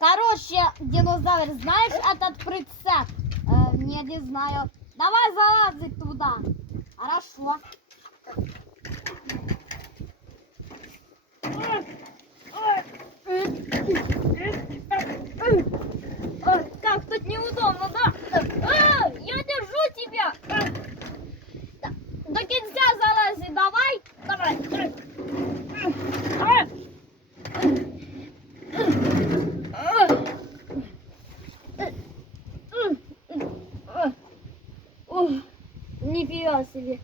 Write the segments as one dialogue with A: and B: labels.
A: Короче, динозавр, знаешь этот прицеп? Э, не, не знаю. Давай залазить туда. Хорошо. Э, Так, тут неудобно, да? Э, Я держу тебя. Э, да, До кінця залази, давай. Давай. Э, э, э, э, э, э. Ох, Нифига себе.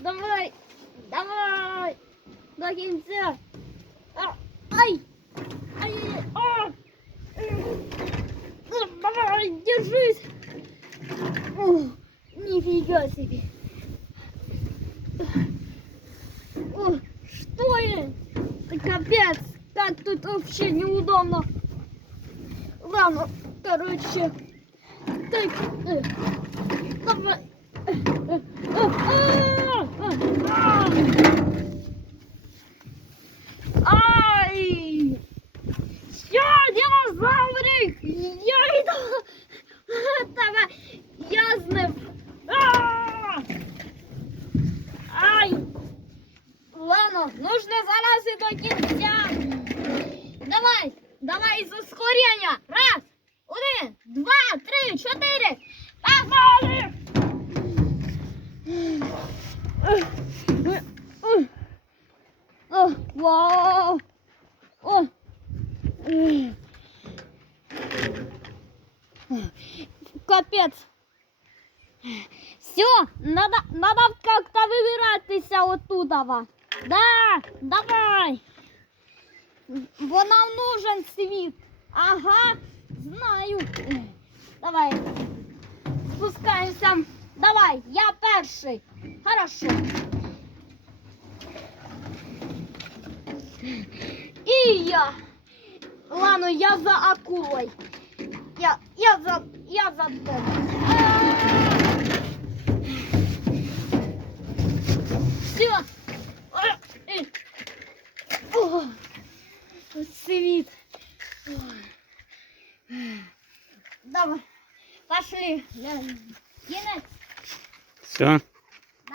A: Давай, давай, до кінця. А, Ай, ай, а, давай, держись. О, нифига себе. О, что это? Капец, как тут вообще неудобно. Ладно, короче, так, э, давай. Э, э, э, а, а, а. Ай! Все, динозаврик! Я иду! Давай, я з ним. А! Ай! Ладно, нужно залазить до кінця. Давай, давай з ускорення. Раз, два, три, чотири. Погнали! О, вау! О! Все, надо, надо как-то выбираться оттуда. Да, давай. Бо нам нужен світ. Ага, знаю. Давай. Спускаемся. Давай, я перший. Хорошо. И я. Ладно, я за акулой. Я, я за, я за Все. Світ. Давай. Пошли.
B: Все.